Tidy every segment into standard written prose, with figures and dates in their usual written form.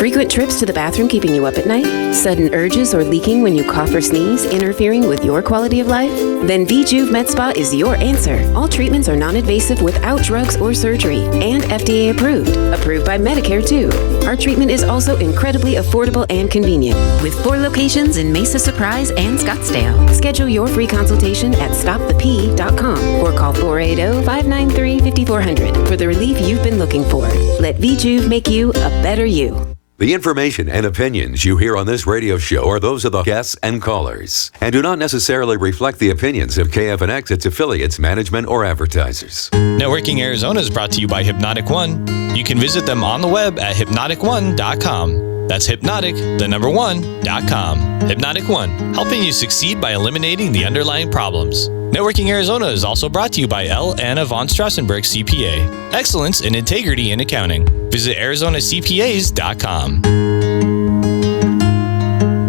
Frequent trips to the bathroom keeping you up at night? Sudden urges or leaking when you cough or sneeze, interfering with your quality of life? Then V Juv Med Spa is your answer. All treatments are non-invasive without drugs or surgery and FDA approved. Approved by Medicare, too. Our treatment is also incredibly affordable and convenient. With 4 locations in Mesa Surprise and Scottsdale. Schedule your free consultation at stopthep.com or call 480-593-5400 for the relief you've been looking for. Let V Juv make you a better you. The information and opinions you hear on this radio show are those of the guests and callers and do not necessarily reflect the opinions of KFNX, its affiliates, management, or advertisers. Networking Arizona is brought to you by Hypnotic One. You can visit them on the web at hypnotic1.com. That's hypnotic1.com. Hypnotic One, helping you succeed by eliminating the underlying problems. Networking Arizona is also brought to you by L. Anna von Strassenberg CPA. Excellence and integrity in accounting. Visit ArizonaCPAs.com.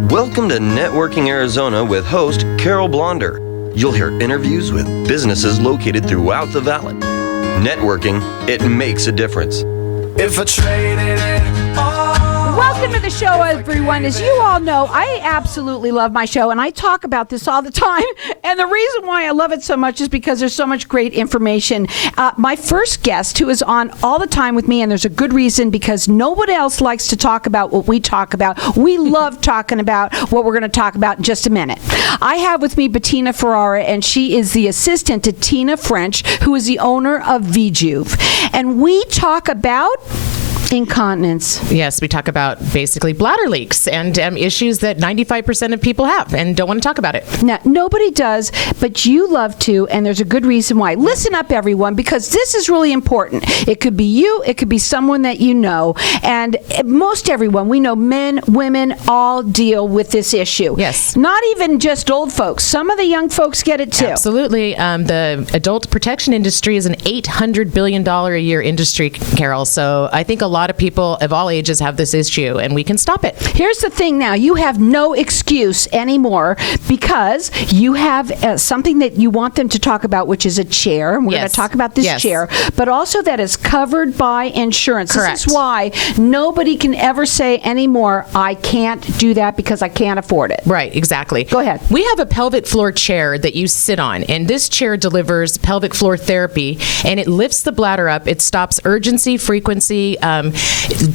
Welcome to Networking Arizona with host Carol Blonder. You'll hear interviews with businesses located throughout the valley. Networking, it makes a difference. If I traded it all. Welcome to the show, everyone. As you all know, I absolutely love my show, and I talk about this all the time. And the reason why I love it so much is because there's so much great information. My first guest, who is on all the time with me, and there's a good reason, because nobody else likes to talk about what we talk about. We love talking about what we're going to talk about in just a minute. I have with me Bettina Ferrara, and she is the assistant to Tina French, who is the owner of V Juv. And we talk about incontinence. Yes, we talk about basically bladder leaks and issues that 95% of people have and don't want to talk about it. Now, nobody does, but you love to, and there's a good reason why. Listen up, everyone, because this is really important. It could be you, it could be someone that you know, and most everyone, we know men, women, all deal with this issue. Yes. Not even just old folks. Some of the young folks get it too. Absolutely. The adult protection industry is an $800 billion a year industry, Carol, so I think a lot of people of all ages have this issue, and we can stop it. Here's the thing now. You have no excuse anymore because you have something that you want them to talk about, which is a chair. We're going to talk about this chair, but also that is covered by insurance. Correct. This is why nobody can ever say anymore, I can't do that because I can't afford it. Right, exactly. Go ahead. We have a pelvic floor chair that you sit on, and this chair delivers pelvic floor therapy, and it lifts the bladder up. It stops urgency, frequency,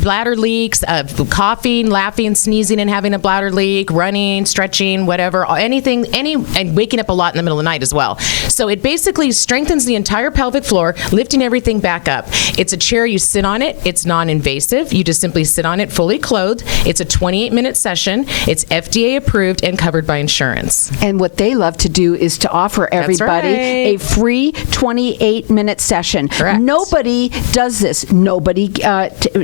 bladder leaks, coughing, laughing, sneezing, and having a bladder leak, running, stretching, whatever, anything, and waking up a lot in the middle of the night as well. So it basically strengthens the entire pelvic floor, lifting everything back up. It's a chair, you sit on it, it's non-invasive, you just simply sit on it fully clothed. It's a 28-minute session, it's FDA approved and covered by insurance. And what they love to do is to offer everybody a free 28-minute session. Correct. Nobody does this. Nobody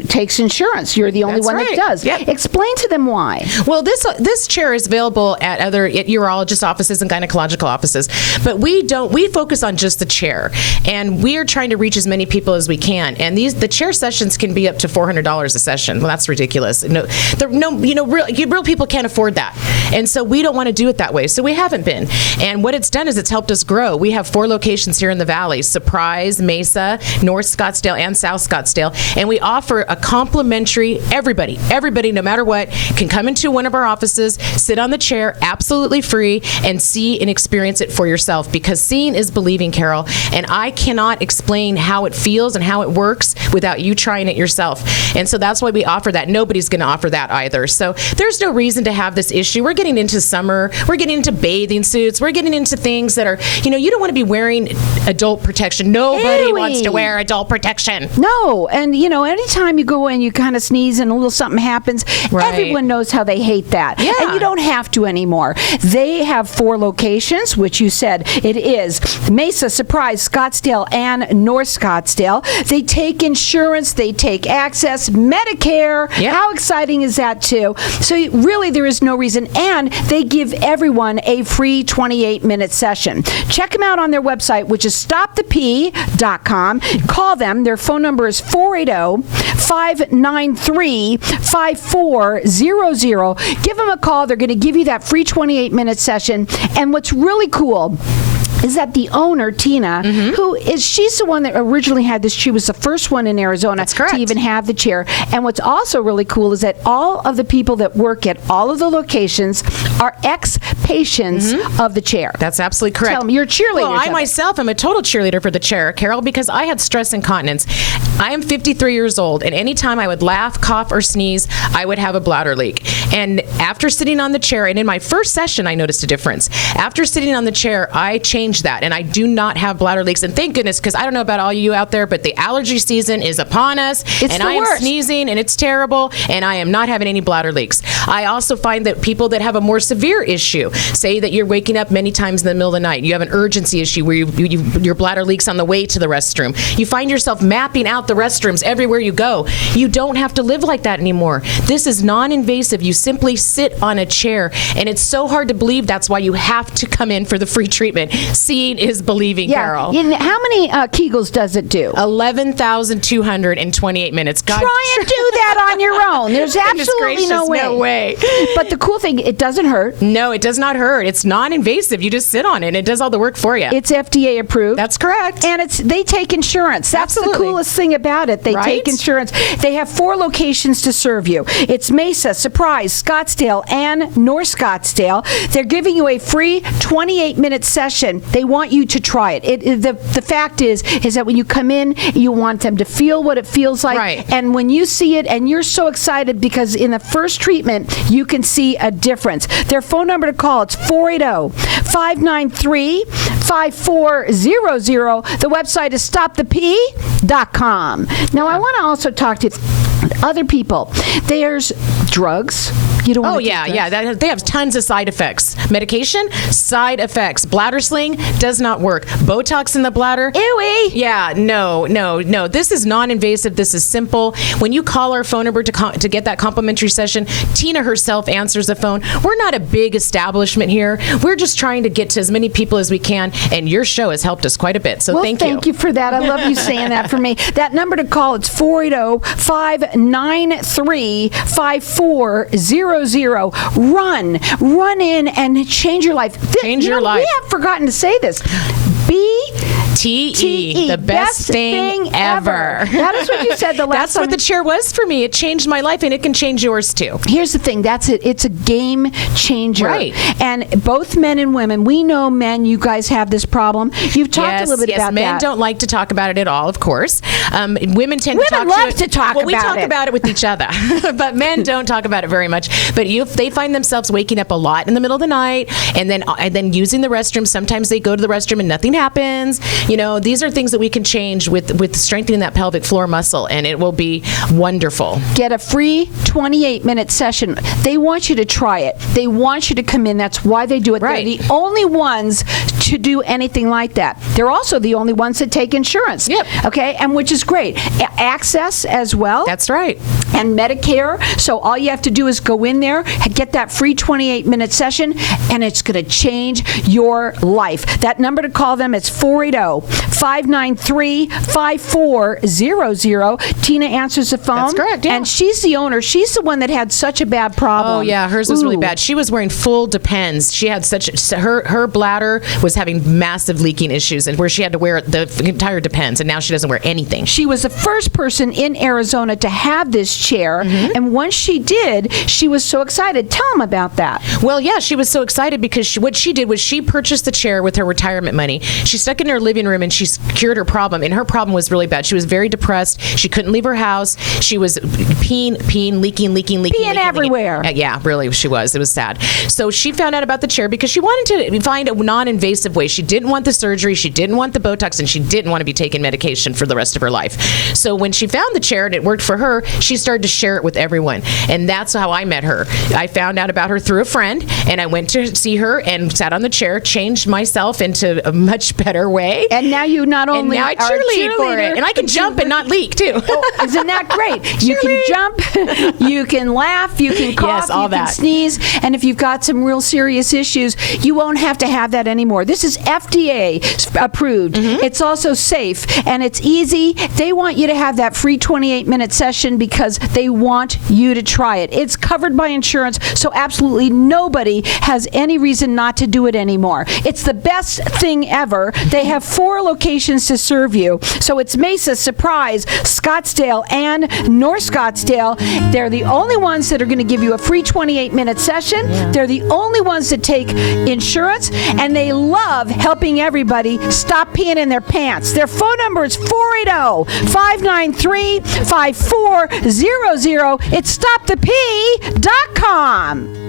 takes insurance. You're the only one that does. Yep. Explain to them why. Well, this chair is available at other urologist offices and gynecological offices, but we focus on just the chair, and we are trying to reach as many people as we can. And the chair sessions can be up to $400 a session. Well, that's ridiculous. Real people can't afford that, and so we don't want to do it that way. So we haven't been. And what it's done is it's helped us grow. We have 4 locations here in the Valley: Surprise, Mesa, North Scottsdale, and South Scottsdale, and we offer a complimentary. Everybody, no matter what, can come into one of our offices, sit on the chair, absolutely free, and see and experience it for yourself. Because seeing is believing, Carol, and I cannot explain how it feels and how it works without you trying it yourself. And so that's why we offer that. Nobody's going to offer that either. So there's no reason to have this issue. We're getting into summer. We're getting into bathing suits. We're getting into things that are, you don't want to be wearing adult protection. Nobody wants to wear adult protection. No, and anytime you go in, you kind of sneeze and a little something happens. Right. Everyone knows how they hate that. Yeah. And you don't have to anymore. They have 4 locations, which you said it is Mesa, Surprise, Scottsdale, and North Scottsdale. They take insurance. They take access, Medicare. Yep. How exciting is that, too? So really, there is no reason. And they give everyone a free 28-minute session. Check them out on their website, which is stopthep.com. Call them. Their phone number is 480-593-5400. Give them a call. They're going to give you that free 28-minute session. And what's really cool is that the owner, Tina, she's the one that originally had this. She was the first one in Arizona to even have the chair. And what's also really cool is that all of the people that work at all of the locations are ex-patients of the chair. That's absolutely correct. Tell me, you're a cheerleader. Well, I myself am a total cheerleader for the chair, Carol, because I had stress incontinence. I am 53 years old, and anytime I would laugh, cough, or sneeze, I would have a bladder leak. And after sitting on the chair, and in my first session, I noticed a difference. After sitting on the chair, I changed that, and I do not have bladder leaks. And thank goodness, because I don't know about all you out there, but the allergy season is upon us, and I am sneezing, and it's terrible, and I am not having any bladder leaks. I also find that people that have a more severe issue, say that you're waking up many times in the middle of the night, you have an urgency issue where your bladder leaks on the way to the restroom. You find yourself mapping out the restrooms everywhere you go. You don't have to live like that anymore. This is non-invasive. You simply sit on a chair, and it's so hard to believe. That's why you have to come in for the free treatment. Seeing is believing, Carol. How many Kegels does it do? 11,228 minutes. God, try and do that on your own. There's absolutely no way. But the cool thing, it doesn't hurt. No, it does not hurt. It's non-invasive. You just sit on it, and it does all the work for you. It's FDA approved. That's correct. And they take insurance. That's the coolest thing about it. They take insurance. They have 4 locations to serve you. It's Mesa, Surprise, Scottsdale, and North Scottsdale. They're giving you a free 28-minute session. They want you to try it. The fact is that when you come in, you want them to feel what it feels like. Right. And when you see it, and you're so excited because in the first treatment, you can see a difference. Their phone number to call, it's 480-593-5400. The website is stopthep.com. Now, I want to also talk to other people. There's drugs. You don't want to take drugs. They have tons of side effects. Medication, side effects. Bladder sling does not work. Botox in the bladder. Ewy. Yeah, no. This is non-invasive. This is simple. When you call our phone number to get that complimentary session, Tina herself answers the phone. We're not a big establishment here. We're just trying to get to as many people as we can, and your show has helped us quite a bit. So thank you. Thank you for that. I love you saying that for me. That number to call, it's 480-593-5400. Run in and change your life. Change your life. We have forgotten to say this. BTE, the best thing ever. That is what you said the last That's time. what the chair was for me. It changed my life, and it can change yours too. Here's the thing. That's it. It's a game changer. Right. And both men and women, we know men, you guys have this problem. You've talked a little bit about that. Men don't like to talk about it at all, of course. Women tend to talk love to talk well, about it. we talk about it with each other, but men don't talk about it very much. But they find themselves waking up a lot in the middle of the night, and then using the restroom. Sometimes they go to the restroom and nothing happens. These are things that we can change with strengthening that pelvic floor muscle, and it will be wonderful. Get a free 28-minute session. They want you to try it. They want you to come in. That's why they do it. Right. They're the only ones to do anything like that. They're also the only ones that take insurance. Yep. Okay, and which is great. Access as well. That's right. And Medicare. So all you have to do is go in there, get that free 28-minute session, and it's going to change your life. That number to call them is 480-593-5400. Tina answers the phone. That's correct, yeah. And she's the owner. She's the one that had such a bad problem. Oh, yeah. Hers was really bad. She was wearing full Depends. She had her bladder was having massive leaking issues, and where she had to wear the entire Depends, and now she doesn't wear anything. She was the first person in Arizona to have this chair, and once she did, she was so excited. Tell them about that. Well, yeah, she was so excited because what she did was she purchased the chair with her retirement money. She stuck it in her living room, and she cured her problem, and her problem was really bad. She was very depressed. She couldn't leave her house. She was peeing, leaking. Peeing everywhere. Yeah, really, she was. It was sad. So she found out about the chair because she wanted to find a non-invasive way. She didn't want the surgery. She didn't want the Botox, and she didn't want to be taking medication for the rest of her life. So when she found the chair and it worked for her, she started to share it with everyone. And that's how I met her. I found out about her through a friend, and I went to see her and sat on the chair, changed myself into a much better way. And now you not And only now I are a cheerlead for cheerleader, it. And I can but jump and not leak, too. Isn't that great? You can jump, you can laugh, you can cough, Yes, all you can that. sneeze, and if you've got some real serious issues, you won't have to have that anymore. This is FDA approved. It's also safe, and it's easy. They want you to have that free 28-minute session because they want you to try it. It's covered by insurance, so absolutely nobody has any reason not to do it anymore. It's the best thing ever. They have 4 locations to serve you. So it's Mesa, Surprise, Scottsdale, and North Scottsdale. They're the only ones that are going to give you a free 28-minute session. They're the only ones that take insurance, and they love helping everybody stop peeing in their pants. Their phone number is 480-593-5400. It's stopthepee.com.